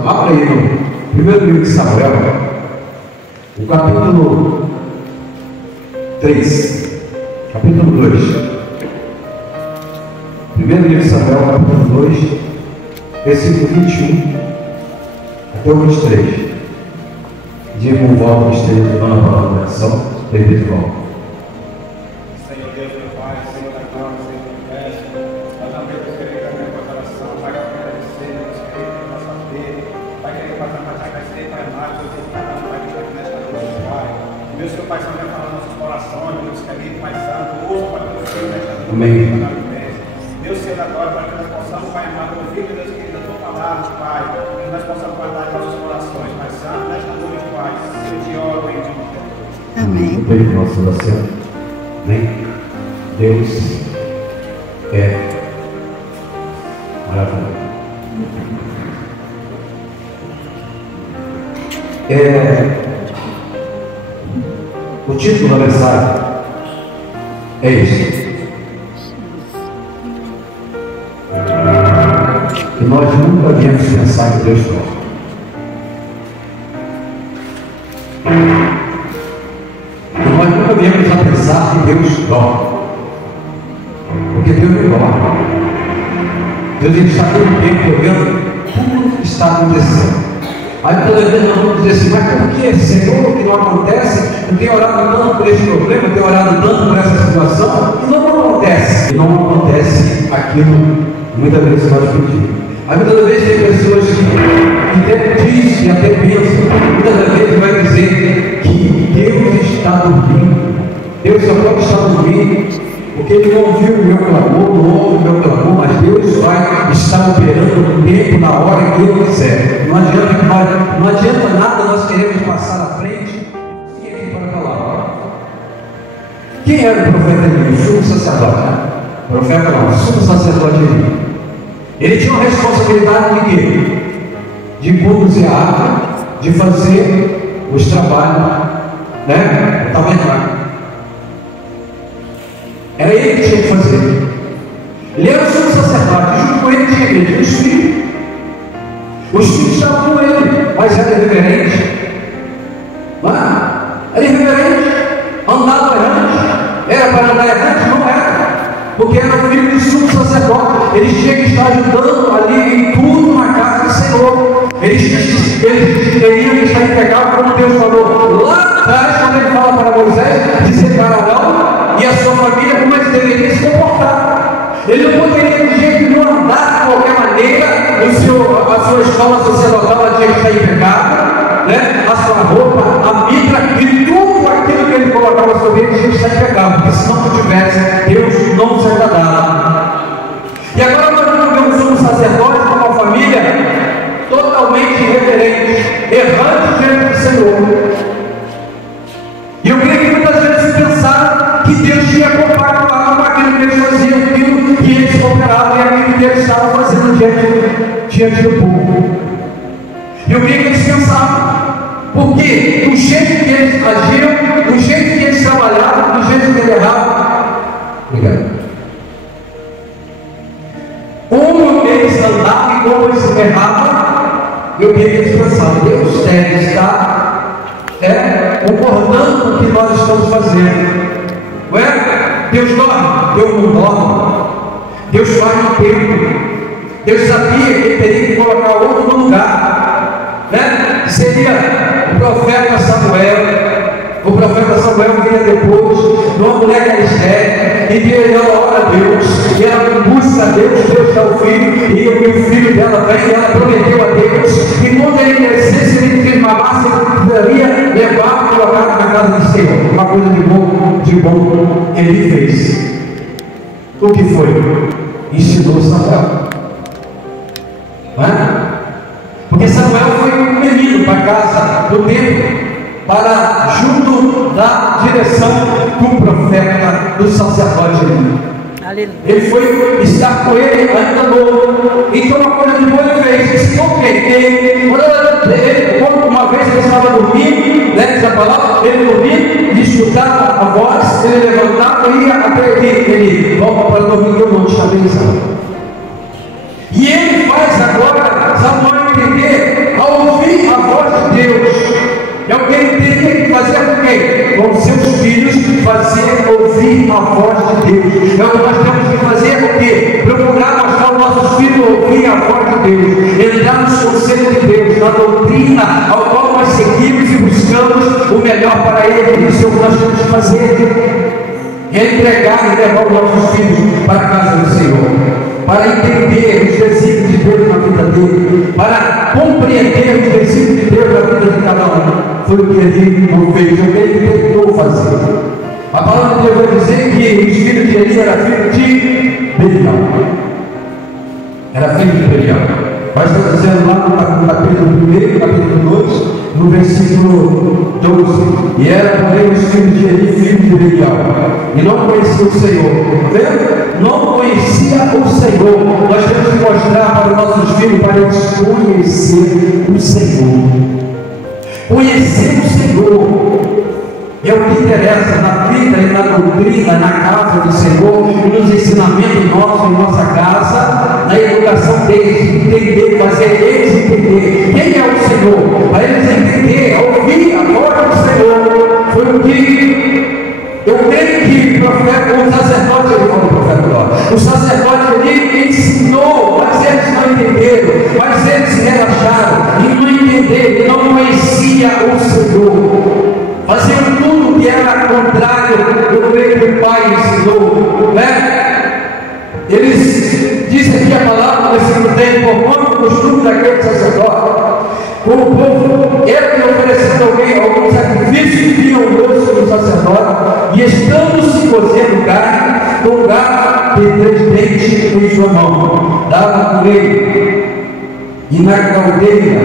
Abra aí no primeiro livro de Samuel, o capítulo 3, capítulo 2. Primeiro livro de Samuel, capítulo 2, versículo 21 até o 23. Diga com volta que esteja levando a palavra da oração, repita igual. Senhor Deus, meu Pai, Senhor da glória, Senhor do universo, nós não podemos querer abrir nosso coração, Pai, que agradecer, Deus, querer que nossa fé, Pai, querer passar para te agradecer, Pai, amado, Deus, cada um, Pai, que está aqui nesta noite, Pai. Meu Senhor, Pai, Senhor, vai falar nossos corações, Deus, querido, Pai Santo, ouça, Pai, Deus, Senhor, nesta noite, Amém. Deus, Senhor da glória, para que nós possamos, Pai amado, ouvir, Deus, querido, a tua palavra, Pai, que nós possamos guardar em nossos corações, Pai Santo, nesta noite, Pai, eu te oro em nome de Jesus. Amém. Bem, nossa oração. Amém. Deus é maravilhoso. O título da mensagem é este: que nós nunca viemos pensar que Deus pode. Nós nunca viemos a pensar que Deus dorme, porque Deus não dorme. Deus está todo o tempo olhando tudo que está acontecendo. Aí toda vez nós vamos dizer assim: mas por que, Senhor, que não acontece? Eu tenho orado tanto por esse problema, eu tenho orado tanto por essa situação, e não acontece. E não acontece aquilo que muitas vezes nós pedimos. Aí muitas vezes tem pessoas que até dizem, até pensam, muitas vezes vai dizer que Deus está dormindo. Deus só pode estar dormindo porque Ele não ouviu o meu clamor, não ouve o meu clamor, mas Deus vai estar operando no tempo, na hora que Ele quiser. Não adianta nada nós queremos passar à frente e aqui para a palavra. Quem era o profeta Eli? O sumo sacerdote, né? Profeta não, o sumo sacerdote Eli. Ele tinha uma responsabilidade de quê? De conduzir a arca, de fazer os trabalhos, né? O tabernáculo. Era ele que tinha que fazer. Ele era o sumo sacerdote, junto com ele tinha ele, os filhos. Os filhos estavam com ele, mas era irreverente. Não é? Era irreverente, andava errante. Era para andar errante? Não era. Porque era o filho do sumo sacerdote. Eles tinham que estar ajudando ali em tudo na casa do Senhor. Eles teriam que estar impecáveis, como Deus falou lá atrás, quando Ele fala para Moisés, de separar Arão e a sua família, como eles deveriam se comportar. Ele não poderia de jeito nenhum andar de qualquer maneira, a sua escola sacerdotal ela tinha que estar impecável, né? A sua roupa, a mitra e tudo aquilo que ele colocava sobre ele tinha que estar impecável, porque se não tivesse, Deus não se agradava. E agora nós vamos ver um sumo sacerdote com uma família totalmente irreverente, errante diante do Senhor. E eu creio que muitas vezes pensaram que Deus tinha compactuado com aquilo que eles faziam, aquilo que eles operavam e aquilo que eles estavam fazendo diante do povo. E eu creio que eles pensavam, porque do jeito que eles agiam, do jeito que eles trabalhavam, do jeito que eles erravam, obrigado. Como eles andavam e como eles erravam, eu creio que eles pensavam: Deus deve estar concordando com o que nós estamos fazendo. Não é? Deus dorme? Deus não dorme. Deus faz no tempo. Deus sabia que Ele teria que colocar outro no lugar, né? Seria o profeta Samuel. O profeta Samuel vinha depois de uma mulher que era estéril, e ela ora a Deus, e ela busca a Deus, Deus dá o filho, e o filho dela vem, e ela prometeu a Deus, e quando ele crescesse, ele fez uma massa, ele poderia levar e colocar na casa do Senhor. Uma coisa de bom ele fez. O que foi? Ensinou Samuel. Não é? Porque Samuel foi um menino para a casa do templo, para junto da direção do profeta, do sacerdote ali. Ele foi estar com ele ainda novo. Então uma coisa de boa ele fez. Quando uma vez ele estava dormindo, né, diz a palavra, ele dormia, e escutava a voz, ele levantava e ia até ele volta para dormir no monte da benção. E ele faz agora Samuel entender fazer ouvir a voz de Deus. É o que nós temos que fazer, o quê? Procurar mostrar aos nossos filhos ouvir a voz de Deus, entrar nos conselhos de Deus, na doutrina ao qual nós seguimos e buscamos o melhor para ele. Isso é o que nós temos que fazer. Entregar e levar os nossos filhos para a casa do Senhor, para entender os desígnios de Deus na vida dele, para compreender os desígnios de Deus na vida de cada um. Foi o que ele não fez, o que ele tentou fazer. A palavra de Deus vai dizer que os filhos de Eli eram filhos de Belial. Era filho de Belial. Vai estar dizendo lá no capítulo 1, capítulo 2, no versículo 12. E era, porém, os filhos de Eli, filhos de Belial. E não conhecia o Senhor. Está vendo? Não conhecia o Senhor. Nós temos que mostrar para os nossos filhos, para eles conhecer o Senhor. Conhecer o Senhor é o que interessa na vida e na doutrina, na casa do Senhor, e nos ensinamentos nossos em nossa casa, na educação deles, entender, fazer eles entender quem é o Senhor, para eles entender, ouvir a voz do Senhor. Foi o que eu creio que o sacerdote, ele falou, o profeta Ló, o sacerdote ele ensinou, mas eles não entenderam, mas eles se relaxaram e não entenderam, não conhecia o Senhor. Faziam tudo que era contrário do que o Pai ensinou, né? Eles dizem aqui a palavra nesse tempo, conforme o costume daquele sacerdote, com o povo, ele oferecendo algum sacrifício, vinha o rosto do sacerdote, e estando se cozendo carne, com garfo de 3 dentes em sua mão, dava por ele, e na caldeira,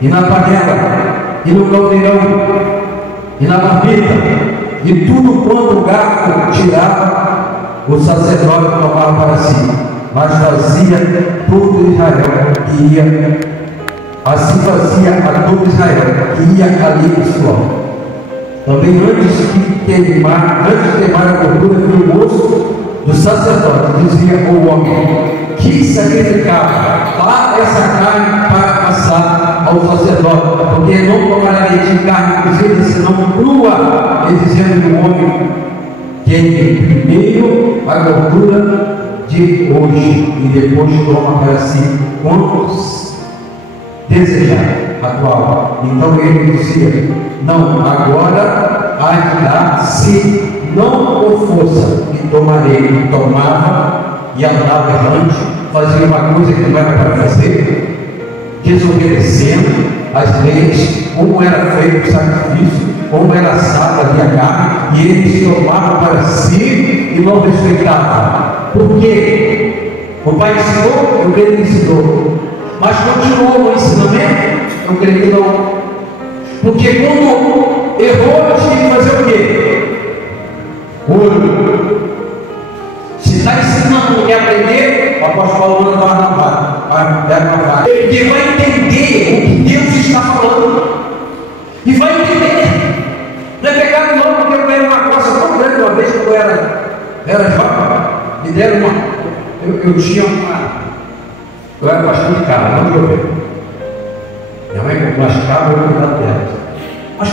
e na panela, e no caldeirão, e na marmita, e tudo quanto o garfo tirava, o sacerdote tomava para si, mas fazia todo Israel que ia, assim fazia a todo Israel que ia ali no suor. Também antes de queimar a gordura do osso do sacerdote, dizia o homem que sacrificava: dá essa carne para passar ao sacerdote, porque não tomará de carne cozida, senão crua, e dizendo o homem: queime primeiro a gordura de hoje, e depois toma para si quantos desejar atual. Então ele dizia: não, agora há de dar, se não for força, e tomarei. E tomava e andava errante, fazia uma coisa que não era para fazer, desobedecendo as leis, como era feito o sacrifício, como era assada ali a carne, e ele se tomava para si e não respeitava. Por quê? O Pai ensinou, eu creio que ensinou, mas continuou o ensinamento, eu creio que não. Porque quando errou, nós tínhamos que fazer o quê? Olho. Se está ensinando, não quer aprender, o apóstolo Paulo manda tomar na vara, pega uma vara. Porque vai entender o que Deus está falando. E vai entender. Não é pegar não, porque eu ganhei uma coisa tão grande uma vez que eu era jovem. Me deram uma. Eu tinha uma. Eu era pastor de cabra, não jovem. Minha mãe comprou as cabras, eu cuidava delas. Mas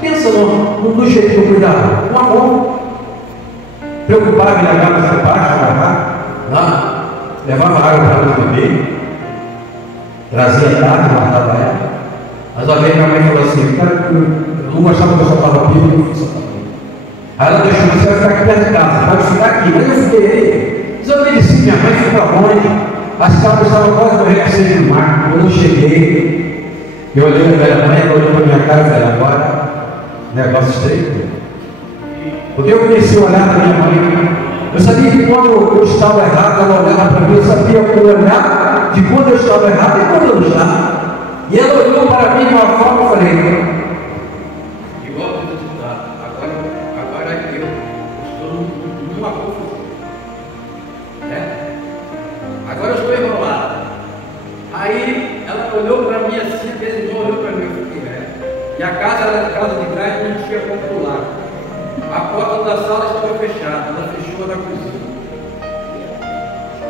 pensa no jeito que eu cuidava, com amor. Preocupava em levar mais baixo, levava água para ela beber, trazia tarde, matava ela. Mas uma vez minha mãe falou assim: eu não gostava que eu soltava pipa, eu fui soltar pipa. Aí ela deixou: você vai ficar aqui perto de casa, pode ficar aqui. Mas eu fiquei, desobedeci, minha mãe fica longe. As cabras estavam quase morrendo sem no mar. Quando eu cheguei, eu olhei a velha mãe, ela olhou para minha cara e falei: agora, negócio estreito. Porque eu conheci o olhar da minha mãe. Eu sabia que quando eu estava errado, ela olhava para mim. Eu sabia o olhar de quando eu estava errado e quando eu não estava. E ela olhou para mim de uma forma e falei: igual a Deus está, agora eu estou numa confusão. Agora eu estou enrolado. Aí ela olhou para mim assim, desenhou, olhou para mim. Eu fiquei, e a casa era de casa de trás, não tinha como pular. A porta da sala estava fechada, ela fechou na cozinha.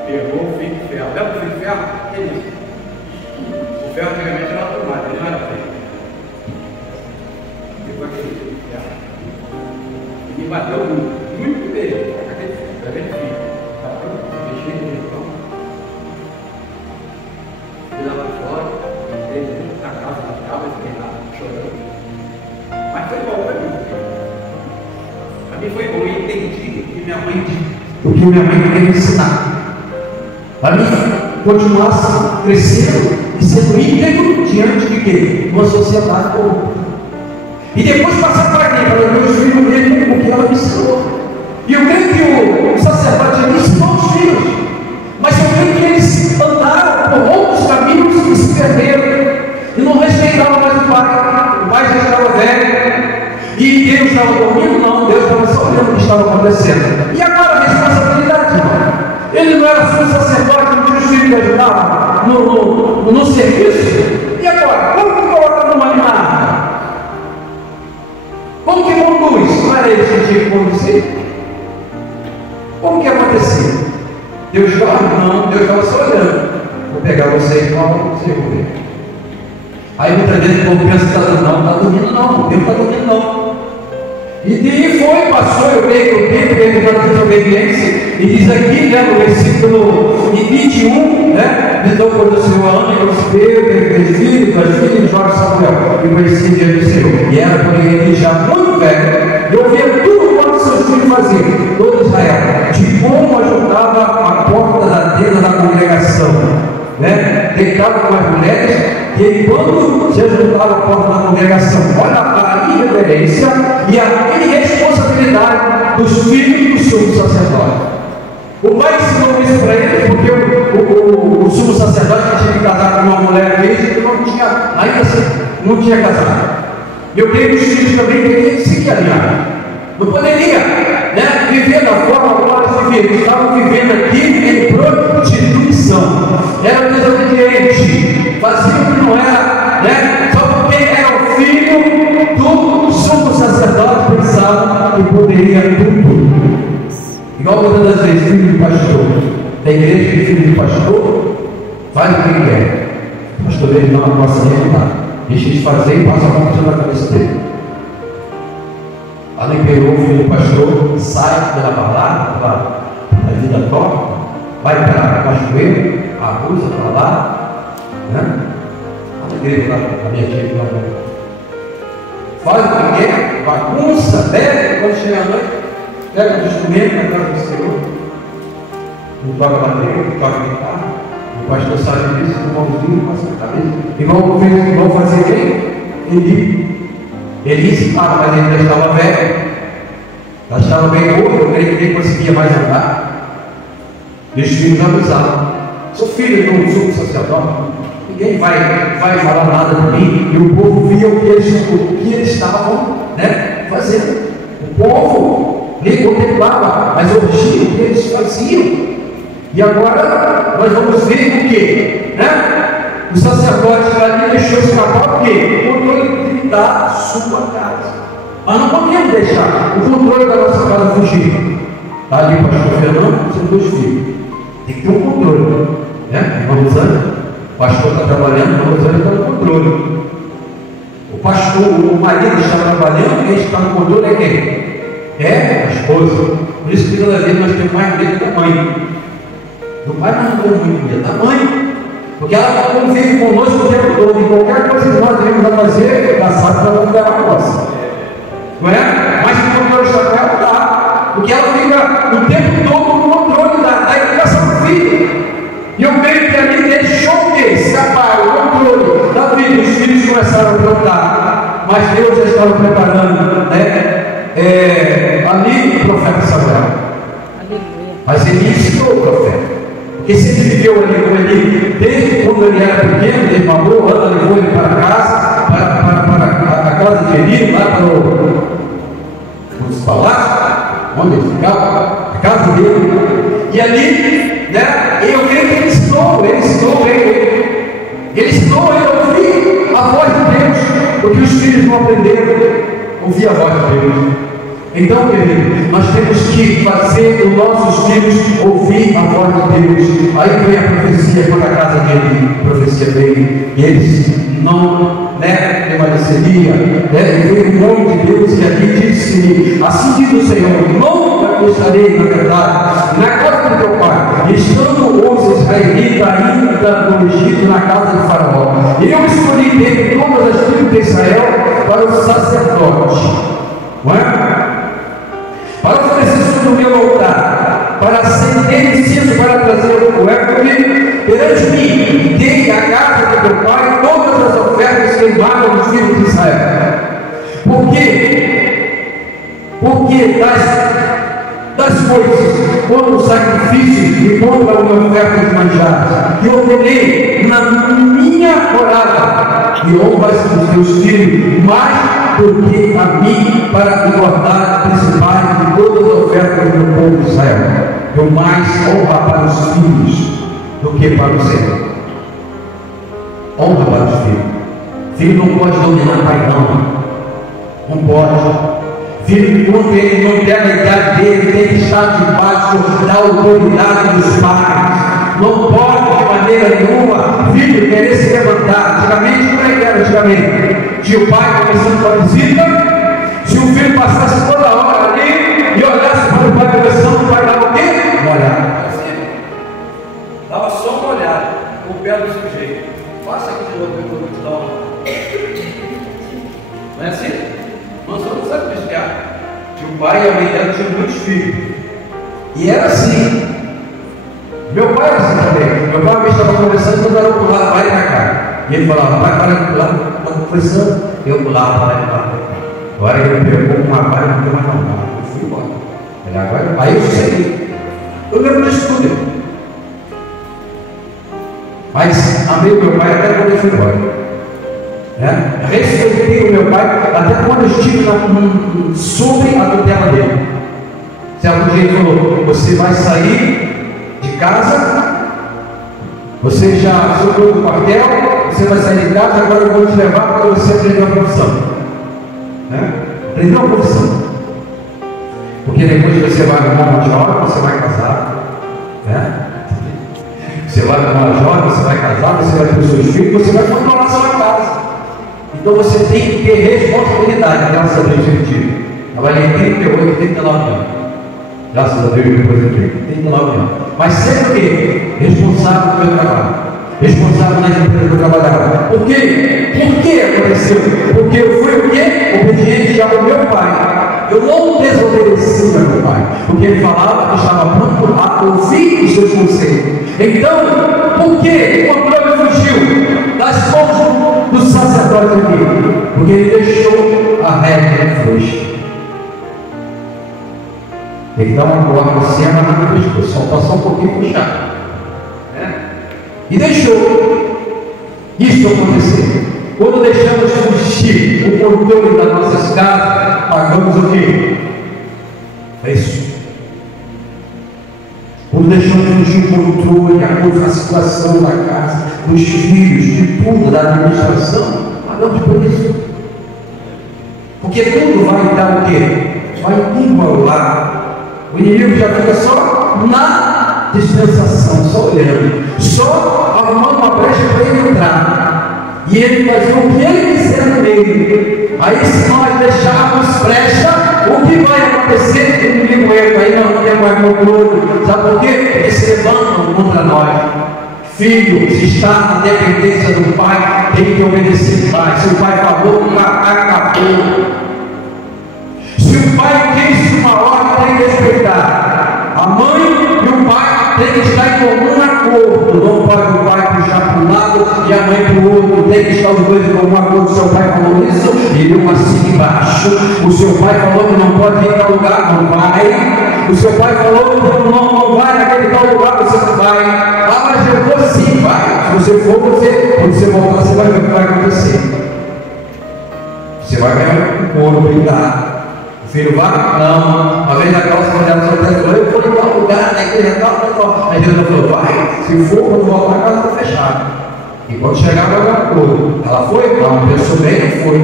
Pegou o fio de ferro. Lembra o fio de ferro? Que é isso? O ferro antigamente era automático, ele não era feio. Pegou aquele fio de ferro. E me bateu muito mesmo. Era bem filho. Mexia de jeitão. Fui lá para fora, dei na casa da calma, fiquei lá chorando. Mas foi bom para mim. Para mim foi bom, eu entendi o que minha mãe disse. O que minha mãe queria me ensinar. Para mim, continuar crescendo e sendo íntegro diante de quê? Uma sociedade corrupta. E depois passar para quem? Para meus filhos mesmo, o que ela me ensinou. E eu creio que o sacerdote me ensinou os filhos. Mas eu creio que eles andaram por outros caminhos e se perderam. E não respeitavam mais o pai. O pai já estava velho. E Deus estava dormindo? Não, Deus estava só olhando o que estava acontecendo. E agora a responsabilidade, irmão? Ele não era só sacerdote, não tinha os filhos que ajudavam no serviço? E agora? Como que coloca numa limarca? Como que conduz? Não era ele que tinha que conduzir? Como que acontecia? Deus estava? Não, Deus estava só olhando. Vou pegar você e vou você morrer. Aí muitas vezes o povo pensa que está dormindo. Não, está dormindo não, Deus não está dormindo não. E daí passou, eu peguei o tempo da desobediência, e diz aqui, né, no versículo 21, né, então quando o Senhor anda com o espelho, teve filhos, duas filhas, Jorge Samuel, e conhecia diante do Senhor. E era, porém, ele já muito velho, e ouvia tudo quanto seus filhos faziam, todo Israel, de como ajudava a porta da tenda da congregação, né, deitado com as mulheres, e ele, quando se ajuntava a porta da congregação, olha a irreverência e a irresponsabilidade dos filhos do sumo sacerdote. O pai ensinou isso para ele, porque o sumo sacerdote tinha que casar com uma mulher mesmo que não tinha, ainda assim, não tinha casado. E eu creio que os filhos também teriam que seguir a linha. Não poderia, né, viver da forma como elas viviam. Eles estavam vivendo aqui em prostituição. Era desobediente, faziam o que não era, né, só porque era o filho do sumo sacerdote, pensava que poderia tudo. Igual muitas das vezes, filho de pastor. Tem igreja que filho de pastor faz o que quer. O pastor dele não possa ajudar. Deixa de fazer e passa a mão na cabeça dele. Ali pegou o filho do pastor, sai pela balada, da vida torta, vai para a cachoeira, abusa para lá, né? A igreja da minha tia lá, faz o que quer, bagunça, bebe, quando chega a noite, pega o instrumento na casa do Senhor, não toca bateria, não toca guitarra, o pastor sabe disso, o mãozinho passa a cabeça, igual fazia quem? Ele ensinava, mas ele já estava velho, já estava bem gordo, eu creio que nem conseguia mais andar. E os filhos abusavam. Sou filho de um sumo sacerdote, ninguém vai falar nada de mim, e o povo via o que eles estavam, né, fazendo. O povo nem contemplava, mas ouvia o que eles faziam. E agora nós vamos ver o que, né? O sacerdote ali deixou escapar o quê? O controle da sua casa. Mas não podemos deixar o controle da nossa casa fugir. Está ali o pastor Fernando, são dois filhos. Tem que ter um controle, né? Irmã Rosânia, o pastor está trabalhando, a irmã Rosânia está no controle. O pastor, o marido está trabalhando, quem está no controle é quem? É a esposa. Por isso que toda vez nós temos mais medo da mãe. Do pai nós não temos muito medo, da mãe. Porque ela convive conosco o tempo todo, e qualquer coisa que nós devemos fazer, ela sabe que ela não dá a nossa. Não é? Mas o controle está com ela, dá. Porque ela fica o tempo todo no controle da educação do filho. E eu vejo que ali deixou o quê? Escapar o controle da vida. Os filhos começaram a plantar. Mas Deus já estava preparando, né? Ali o profeta Samuel. Mas ele ensinou o profeta. Porque se ele viveu ali com ele, desde quando ele era pequeno, ele mamou, Ana levou ele para casa, para a casa de Eli, lá para os palácios, onde ele ficava, a casa dele. E ali, né, eu creio que ele ensinou ele a ouvir a voz de Deus, porque os filhos não aprenderam a ouvir a voz de Deus. Então, querido, nós temos que fazer os nossos filhos ouvir a voz de Deus. Aí vem a profecia, quando a casa dele, a profecia veio, e eles não, né, padeceria, né? E veio o homem de Deus e ali disse: assim diz o Senhor, nunca estarei, na verdade, na casa do teu pai, estando os israelitas ainda no Egito, na casa de Faraó. Eu escolhi dele todas as tribos de Israel para o sacerdote, não é? Para oferecer sobre o meu altar, para acender incenso, para trazer o éfode perante mim, dei à casa de teu pai todas as ofertas queimadas dos filhos de Israel. Por quê? Porque das coisas, quando o sacrifício e quando a minha oferta de manjares, que ordenei na minha morada, e honras os teus filhos mais do que a mim, para me guardar principais de todas as ofertas do meu povo de Israel. Eu mais honra para os filhos do que para o Senhor. Honra para os filhos. Filho não pode dominar pai, não pode. Filho, quando ele não tem a idade dele, tem que estar debaixo da autoridade dos pais. Não pode de maneira nenhuma, filho, querer se levantar. Antigamente, como é que era antigamente? Tinha o pai começando com a visita. Se o filho passasse toda hora ali e olhasse para o pai começando, o pai dava o quê? Uma olhada. Dava só uma olhada, com o pé do sujeito. Faça aqui de novo, eu vou te dar uma. Não é assim? Nós não sabemos pescar. Que o pai e a mãe dela tinham muitos filhos. E era assim. Meu pai era assim também. Meu pai estava conversando, quando era pro lado, vai na cara. E ele falava, vai para o lado, estava conversando. Eu pulava, vai para lá. Agora ele pegou uma vara e não deu mais não. Eu fui embora. Aí eu segui. Eu lembro disso tudo. Mas amei meu pai até quando ele foi embora. Respeitei o meu pai até quando eu estive sobre a tutela dele. Certo dia ele falou: você vai sair de casa, você já sobrou do quartel, você vai sair de casa, agora eu vou te levar para você aprender uma profissão. Aprender uma profissão. Porque depois você vai arrumar uma jovem, você vai casar. Você vai arrumar uma jovem, você vai casar, você vai ter os seus filhos, você vai controlar a sua casa. Então você tem que ter responsabilidade, graças a Deus eu tive. Trabalhei 38, 39 anos. Graças a Deus depois eu tive 39 anos. Mas sempre o quê? Responsável do meu trabalho. Responsável nas empresas que eu trabalhava. Por quê? Por que aconteceu? Porque eu fui o quê? Obediente ao meu pai. Eu não desobedeci ao meu pai. Porque ele falava que estava pronto a ouvir os seus conselhos. Então, por que o controle fugiu das mãos do sacerdote aqui? Porque ele deixou a rédea frouxa. Então agora você amarra no pescoço, só passar um pouquinho puxar. E deixou isso acontecer. Quando deixamos fugir o controle das nossas casas, pagamos o quê? Isso. Quando deixamos fugir o controle, a situação da casa, dos filhos, de tudo, da administração, pagamos por isso. Porque tudo vai dar o quê? Vai igualar. O inimigo já fica só na dispensação, só olhando, só arrumando uma brecha para ele entrar. E ele fazer o que ele quiser no meio. Aí, se nós deixarmos brecha, o que vai acontecer? O inimigo entra, aí não tem mais controle. Sabe por quê? Eles se levantam contra nós. Filho, se está na dependência do pai, tem que obedecer o pai. Se o pai falou, acabou. Se o pai diz uma ordem, tem que respeitar. A mãe e o pai têm que estar em comum acordo. Não pode o pai puxar para um lado e a mãe para o outro. Tem que estar os dois em comum acordo. O seu pai falou isso e eu assim embaixo. O seu pai falou que não pode ir para lugar, não vai. O seu pai falou que não vai naquele tal lugar, você não vai. Ah, mas eu vou sim, vai. Se você for, quando você voltar, você vai ver o que vai acontecer. Você vai ganhar um couro brindado. O filho vai? Não. Uma vez na calça, quando ela falou, eu vou em tal lugar, na igreja tal. Aí Deus falou, vai. Se for, quando voltar, a casa está fechada. E quando chegar, vai ganhar um couro. Ela foi? Não. Pensou bem, não foi.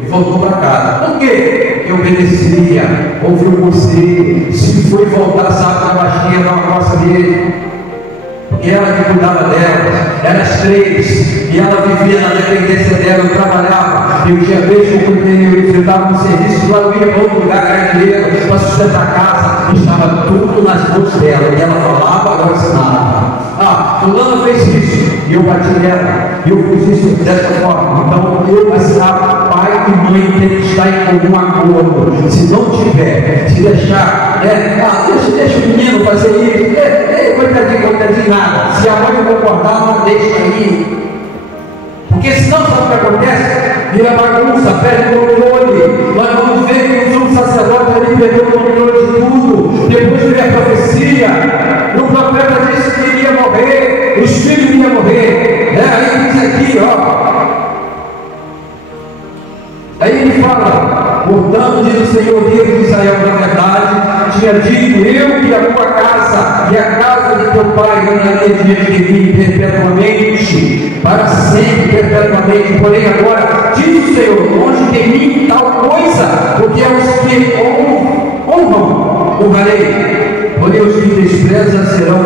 E voltou para casa. Por quê? Porque obedecia, ouviu você. Se foi voltar, sabe, na baixinha, na costa dele. Porque ela que cuidava delas, eram as três, e ela vivia na dependência dela, eu trabalhava, E eu tinha vez que eu estava no serviço, lá eu ia para outro lugar, era dinheiro, para sustentar a casa, estava tudo nas mãos dela. E ela falava, agora ensinava. Fulano fez isso, e eu bati nela, e eu fiz isso dessa forma. Então eu ensinava, pai e mãe tem que estar em comum acordo. Se não tiver, se deixar, deixa o menino fazer isso, coitadinho, nada. Se a mãe não concordar, não deixa aí. Porque senão, sabe o que acontece? Vira bagunça, perde o controle. Nós vamos ver que o sumo sacerdote ali perdeu o controle de tudo. Depois veio a profecia. O profeta disse que iria morrer, os filhos iriam morrer. Aí diz aqui, aí ele fala: portanto, diz o Senhor Deus de Israel, na verdade, tinha dito: eu e a tua casa, e a casa de teu pai, reinaria diante de mim perpetuamente, para sempre, perpetuamente. Porém, agora, diz o Senhor: longe de mim tal coisa, porque aos que honram, honrarei, porém os que desprezam serão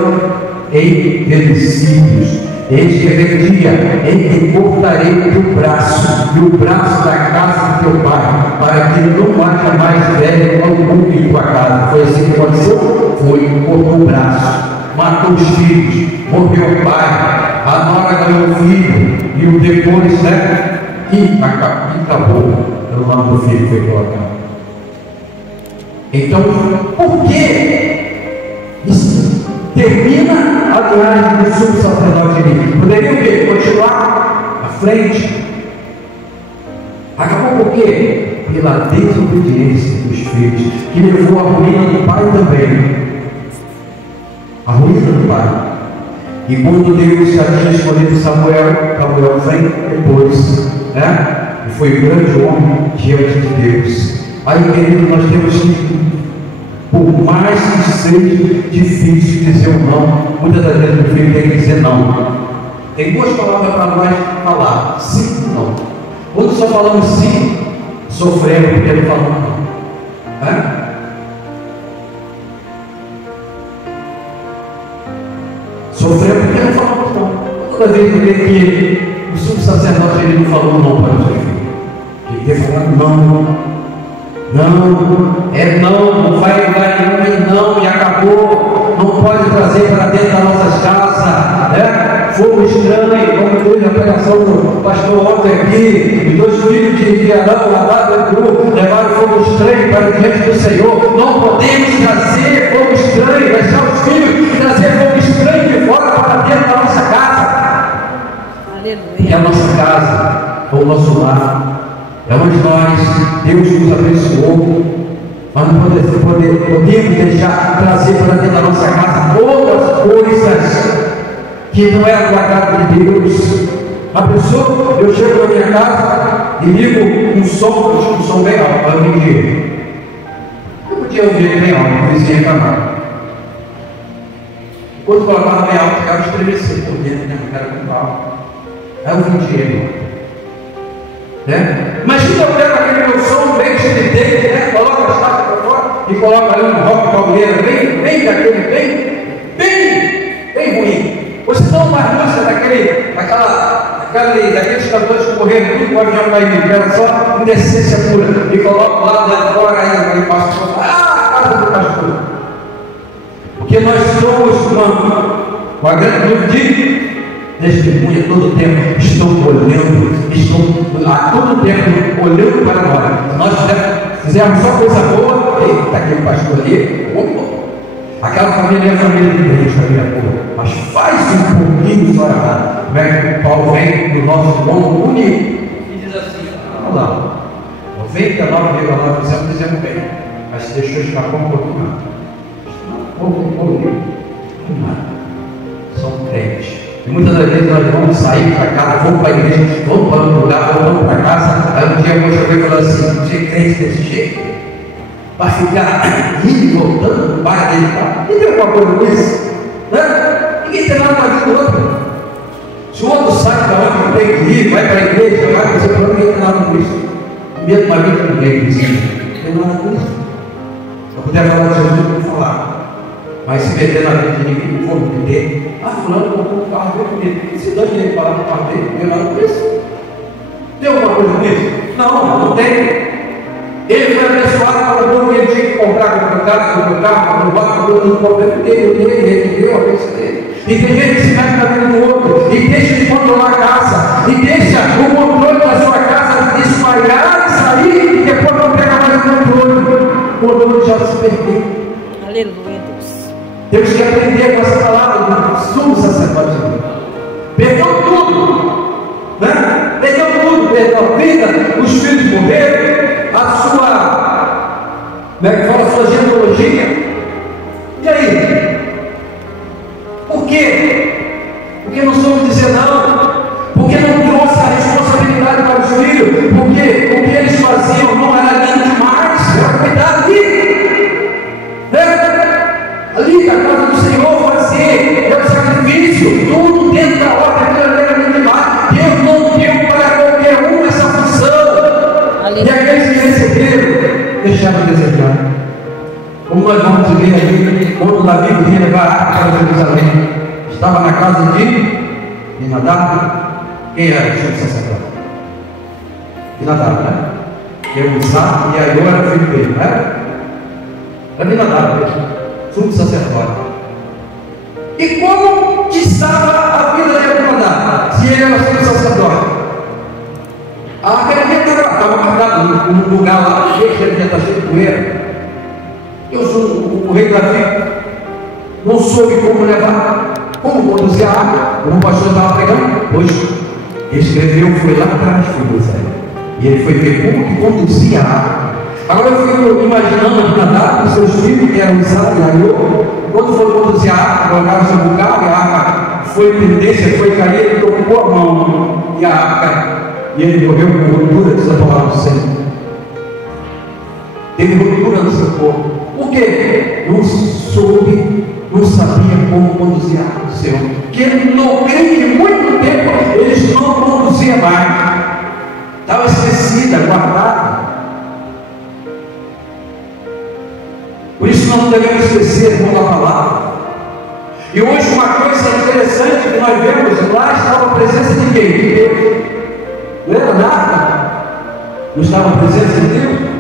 envelhecidos. Eis que aquele dia em que cortarei o teu braço e o braço da casa de teu pai, para que não haja mais velho algum em tua casa. Foi assim que aconteceu? Foi, cortou o braço, matou os filhos, morreu o pai, a nora ganhou o filho, e o depois, e acabou. O nome do filho foi colocado. Então, por que isso termina a viagem do sumo sacerdote ali? Poderia continuar à frente. Acabou por quê? Pela desobediência dos filhos, que levou a ruína do pai também. A ruína do pai. E quando Deus já tinha escolhido Samuel vem depois, e foi grande homem diante de Deus. Aí, querido, nós temos que, por mais que seja difícil dizer o não, muitas das vezes o filho tem que dizer não. Tem duas palavras para nós falar: sim e não. Quando só falamos sim, sofremos porque não falamos não. Sofremos porque não falamos não. Toda vez que o sumo sacerdote ele não falou não para o seu filho, ele ia falando não. Não vai em lugar nenhum, não, e acabou, não pode trazer para dentro das nossas casas, fogo estranho, como teve a pregação do pastor ontem aqui, os 2 filhos de Arão, Nadab e Abiú, levaram fogo estranho para diante do Senhor. Não podemos trazer fogo estranho, deixar os filhos trazer fogo estranho de fora para dentro da nossa casa. Aleluia. E a nossa casa, o nosso lar, é onde Deus nos abençoou. Nós não podemos deixar trazer para dentro da nossa casa outras coisas que não é guardado de Deus. A pessoa, eu chego na minha casa e ligo um som bem alto para me dizer. Eu podia ouvir bem alto, o vizinho reclamar. Quando colocava bem alto, ficava estremecer por dentro, né? Eu quero muito alto. Aí eu ouvi ele. Imagina eu pego aquele meu som bem estridente, coloca as taças para fora e coloca ali um rock palmeira bem daquele, bem ruim. Ou se não, uma música daqueles cantores que correram tudo com o avião caído, que era só indecência pura, e coloca lá de fora aí passa casa do pastor. Porque nós somos com a grande dúvida testemunha todo o tempo, estão a todo tempo olhando para nós. Nós fizemos só coisa boa, está aqui o pastor ali, aquela família é a família de Deus, família boa, mas faz um pouquinho só errado. Como é que Paulo vem do nosso mundo único e diz assim: vamos lá, 99,9% dizemos bem, mas se deixou escapar um pouquinho mais, são crentes. E muitas das vezes nós vamos sair para casa, vamos para a igreja, vamos para um lugar, vamos para casa. Aí um dia a moça veio e falou assim: você é crente desse jeito? Para ficar indo e voltando, o pai dele está. Ninguém tem alguma coisa com isso? Ninguém tem nada para vir do outro. Se o outro sabe para onde tem que ir, vai para a igreja, vai para o seu plano, ninguém tem nada com isso. Mesmo para mim, ninguém tem nada com isso. Se eu puder falar de Jesus, eu vou falar. Mas se meter na vida de ninguém, não vou me meter. Fulano comprou um carro dele. E se dane ele falar no carro dele, não tem nada com isso. Tem alguma coisa com isso? Não tem. Ele foi abençoado pelo povo que ele tinha que comprar com o carro, comprou o problema dele, ele deu a bênção dele. E tem gente que se mete na vida do outro, e deixa de controlar a casa, e deixa o controle da sua casa espalhar e sair, e depois não pega mais o controle já se perdeu. Aleluia, Deus. Temos que aprender com essa palavra do sumo sacerdote. Perdeu tudo, né? Perdeu tudo, perdeu a vida, os filhos morreram, a sua, como é que fala, a sua genealogia. E aí? Por quê? Porque não soube dizer não, porque não trouxe a responsabilidade para os filhos, porque o que eles faziam não era lindo demais, era cuidar ali, né? Ali na casa do Senhor fazer, era o sacrifício, tudo dentro da ordem, aquilo era lindo demais. Deus não deu para qualquer um essa função, e aqueles que receberam deixaram de desejar. Como nós vamos ver ali, quando Davi queria levar a arca para Jerusalém, estava na casa de Nadab. Quem era o sumo sacerdote? De Nadab, né? Usar e Aiô era o filho dele, não era? Era de Nadab, sumo sacerdote. E como que estava a vida de Nadab, se ele era sumo sacerdote? A arca estava guardada num lugar lá, que ele já está cheio de poeira. O rei Davi não soube como levar, como conduzir a arca, como o pastor estava pregando. Hoje, ele escreveu, foi lá atrás, e ele foi ver como que conduzia a arca. Agora eu fico imaginando aqui Nadab, os seus filhos, que eram Uzá e Aiô, quando foi conduzir a arca, colocaram sobre o carro, e a arca foi pendência, foi cair, ele tocou a mão, e a arca, e ele morreu com ruptura, diz a palavra do Senhor. Teve ruptura no seu corpo. Por quê? Não soube, não sabia como conduzir a arca do Senhor. Porque no meio de muito tempo eles não conduziam mais. Estava esquecida, guardada. Por isso não devemos esquecer com a palavra. E hoje uma coisa interessante que nós vemos, lá estava a presença de quem? De Deus. Não era nada. Não estava a presença de Deus.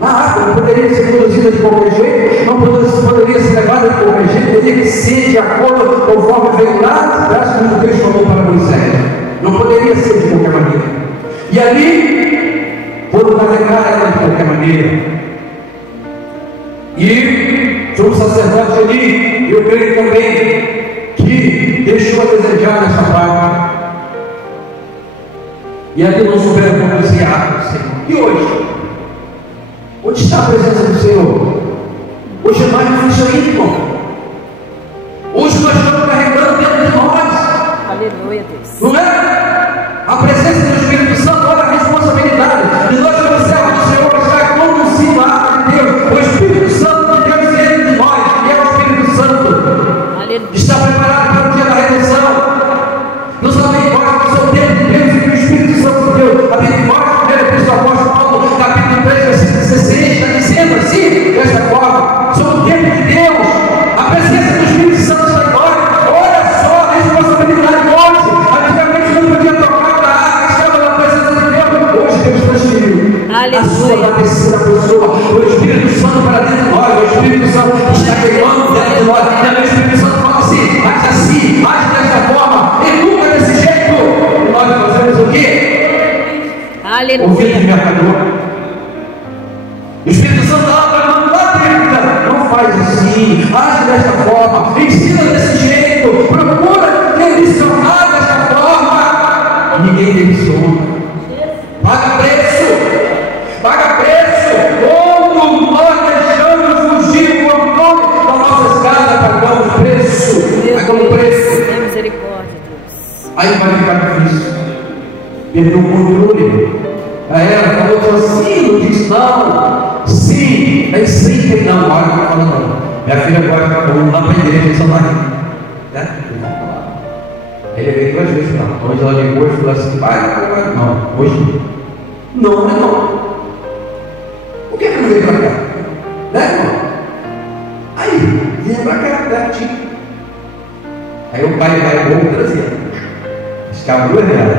A arca não poderia ser conduzida de qualquer jeito, não poderia ser levada de qualquer jeito, teria que ser de acordo conforme veio lá, como Deus falou para Moisés. Não poderia ser de qualquer maneira. E ali, foram carregar ela de qualquer maneira. E o sacerdote ali, eu creio também, que deixou a desejar nessa parte. E ali não souberam conduzir a arca do Senhor. E hoje? Onde está a presença do Senhor? Hoje é mais difícil ainda, irmão. Hoje nós estamos carregando dentro de nós. Aleluia, Deus. Não é? A presença do Espírito Santo, olha a responsabilidade. E nós, como servos do Senhor, está conduzindo a arca de Deus. O Espírito Santo de Deus dentro de nós, que é o Espírito Santo. Aleluia. Está preparado para o dia da redenção. Não sabem igual que sou dentro de Deus e que o Espírito Santo de Deus. A Bíblia mostra, primeiro Cristo Apóstolo Paulo, capítulo 3, versículo 16, está dizendo assim, desta forma, sobre o tempo de Deus, a presença do Espírito Santo está em nós. Olha só a responsabilidade hoje. Antigamente não podia tocar para a arca, estava na presença de Deus. Hoje Deus transferiu a sua da terceira pessoa, o Espírito Santo para dentro de nós. O Espírito Santo está queimando dentro de nós. E o Espírito Santo fala assim, age desta forma, e nunca desse jeito. E nós fazemos o quê? Aleluia. Ouvido de mercador. O Espírito Santo está lá para mandar Bíblia. Não faz assim, age desta forma, ensina desse jeito, procura direcionar desta forma. Ninguém direciona. Paga preço. Quando nós deixamos fugir o controle das nossas casas, pagamos preço. Tem misericórdia, Deus. Aí vai ficar difícil. Perdeu o controle. Ela falou assim, não diz não. Sim, é sempre não. Olha o que eu falo não. Minha filha agora vamos lá para a igreja em São Paulo. Né? Ele veio 2 vezes não. Hoje ela ligou e falou assim, vai, não, hoje não. Não. Por que não veio para cá? Né, irmão? Aí, vinha para cá, pertinho. Aí o pai vai bom trazer. Escabulou dela.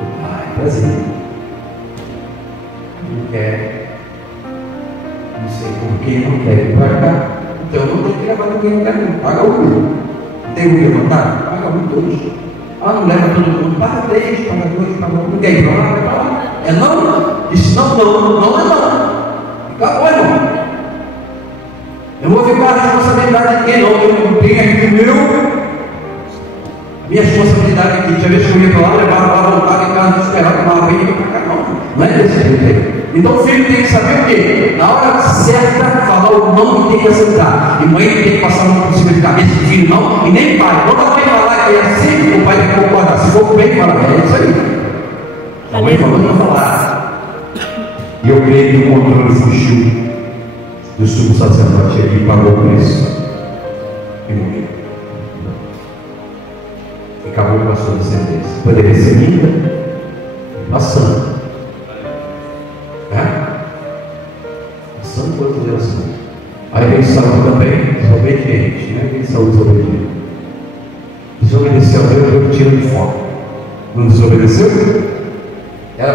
O pai trazia. quer. Não sei por que não quer ir para cá. Então eu não tenho que levar ninguém no lugar nenhum. Paga o Uber. Tem Uber vontade? Paga um, dois. Ah, não leva todo mundo. Paga 3, paga 2, paga 1. Ninguém vai lá, vai para lá. É não? Isso não é não. Acabou, irmão. Eu não vou ficar a responsabilidade de ninguém, não. Eu tenho aqui o meu. Minha responsabilidade aqui. Tinha vez que eu ia para lá, levava para voltar em casa, esperar tomar banho e ir para cá, não. Não é desse jeito aí. Então o filho tem que saber o quê? Na hora certa, falar o não e tem que aceitar. E mãe tem que passar uma por cima de cabeça do filho, não, e nem pai. Quando alguém falar que é assim, o pai tem que concordar. Se for bem, fala, é isso aí. A mãe falou, não falar. E eu creio que o controle fugiu do sumo sacerdote ali e pagou o preço. E morreu. E acabou com a sua descendência. Poderia ser linda, passando. Passando por outra geração. Aí vem Saul também, desobediente, né? Vem Saul desobediente. Desobedeceu a Deus, tira de fogo. Não desobedeceu? Era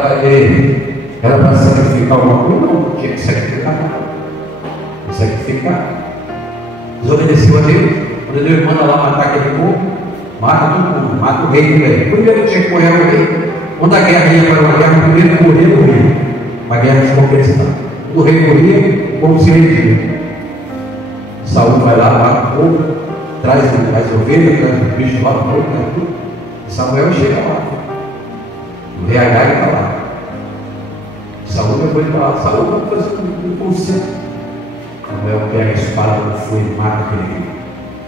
para sacrificar alguma coisa? Não, tinha que sacrificar nada. Sacrificar. Desobedeceu a Deus. Quando Deus manda lá matar aquele povo, mata todo mundo, mata o rei também. Primeiro tinha que morrer o rei. Quando a guerra ia para uma guerra, primeiro morreu o rei. Uma guerra de conquista. O rei morria, como se rendia. Saúl vai lá, mata o povo, traz ovelha, traz o bicho lá, o povo, traz tudo. E Samuel chega lá. O rei Agai está lá. Saúl depois para lá. Saúl vai fazer um concerto. Samuel pega a espada do fogo e mata aquele rei.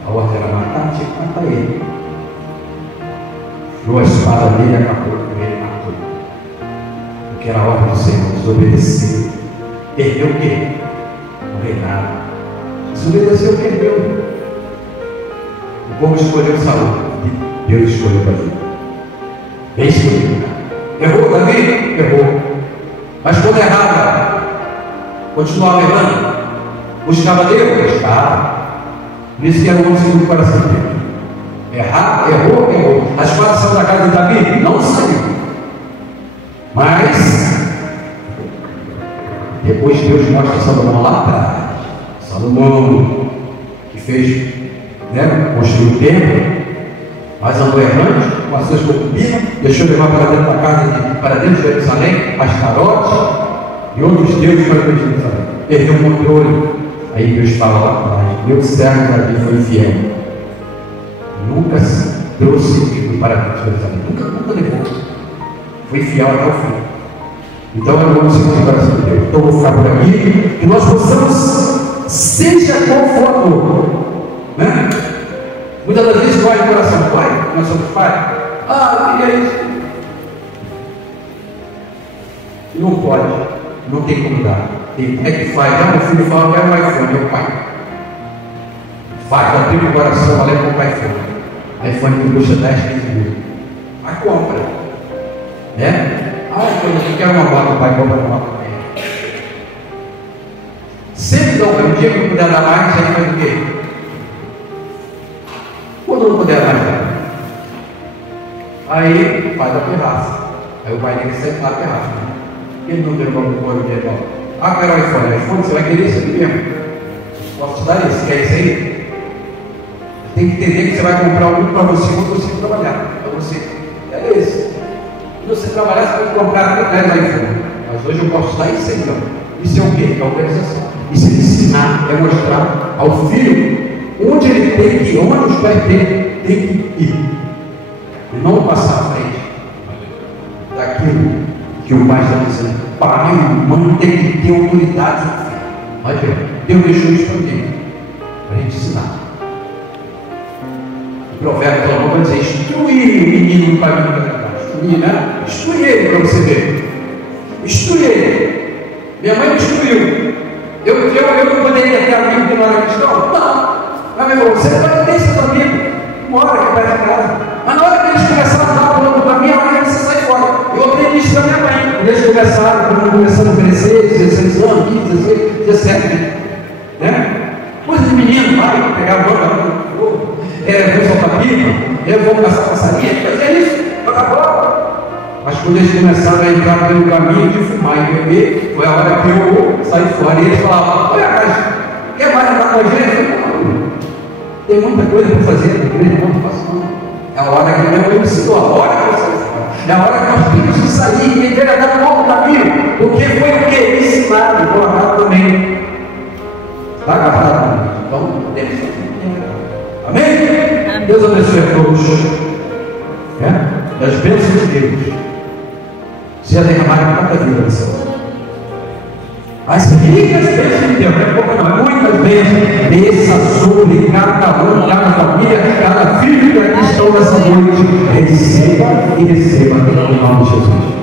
A ordem era matar, tinha que matar ele. Tirou a espada dele e acabou com ele, matou. Porque era a ordem do Senhor, desobedeceu. Perdeu o quê? O reinado. Desobedeceu, perdeu. O povo escolheu Saúl. Deus escolheu Davi. Bem escolhido. Errou Davi? Errou. Mas quando errava, continuava errando. Buscava Deus? Buscava. Por isso que era o homem segundo o coração de Deus. Errou. A espada saiu da casa de Davi? Não saiu. Mas depois Deus mostra Salomão lá atrás. Salomão, que fez, construiu o templo, mas andou errante, com as suas concubinas, deixou levar para dentro da casa, para dentro de Jerusalém, Ascarote e outros deuses para dentro de Jerusalém. Perdeu o controle. Aí Deus fala lá atrás: meu servo Davi foi fiel. Nunca trouxe inimigo para dentro de Jerusalém. Nunca levou. Foi fiel até o fim. Então eu vou seguir o coração de Deus. Então eu vou ficar por aqui, que nós possamos, seja qual for a dor, né? Muitas das vezes dói o coração. Pai, nós somos pai. E é isso. Não pode, não tem como dar. Tem pai que faz, meu filho fala, quero um iPhone, meu pai. Faz, dá tempo o coração, vai levar o iPhone. iPhone que custa 10, 15 mil. Mas compra. Eu quero uma moto, o pai compra uma moto para ele. Sempre dá um dia que não puder dar mais, aí faz o quê? Quando não puder mais, aí faz a terraça. Aí o pai tem que sentar a terraça. Ele não tem como pôr o dinheiro. Quero o iPhone, você vai querer isso aqui mesmo. Posso te dar isso? Quer isso aí? Tem que entender que você vai comprar um para você quando você trabalhar. Para você. É isso. Se você trabalhar, você pode comprar 10 iPhone. Mas hoje eu posso dar isso aí, ó. Isso é o quê? É a organização. Isso é ensinar, é mostrar ao filho onde ele tem que ir, onde os pais dele têm que ir. E não passar à frente daquilo que o pai está dizendo. Pai e mãe tem que ter autoridade sobre o filho. Vai ver. Deus deixou isso para mim, para a gente ensinar. O provérbio do amor vai dizer: instruir o menino no caminho da verdade. Instrui ele para você ver. Instrui ele. Minha mãe me instruiu. Eu não poderia ter amigo que não era cristão? Não. Mas meu irmão, você pode ter seus amigos. Uma hora que vai para casa. Mas na hora que eles começaram a dar o caminho, a hora que você sai fora. Eu aprendi isso da minha mãe. Quando eles começaram a crescer, 16 anos, 15, 16, 17. Coisa de menino, vai pegar a boca, vou soltar pipa, eu vou caçar passarinho, fazer isso, jogar bola. As coisas começaram a entrar pelo caminho de fumar e beber. Foi a hora que eu saí fora. E eles falavam: olha, mas quer mais andar com a gente? Eu falei: não, tem muita coisa para fazer na igreja, não faço não. É a hora que eu ensinou, a hora que eu saí fora. É a hora que nós temos que sair e entender até um novo caminho. Porque foi o que? Ensinado, colocado também. Está agarrado? Então, temos que entender. Amém? Deus abençoe a todos. E as bênçãos de Deus se derramaram em cada vida dessa hora. As ricas bênçãos de Deus, não é pouco não, muitas bênçãos. Desça sobre cada um, cada família, cada filho que aqui estão nessa noite. Receba e receba em nome de Jesus.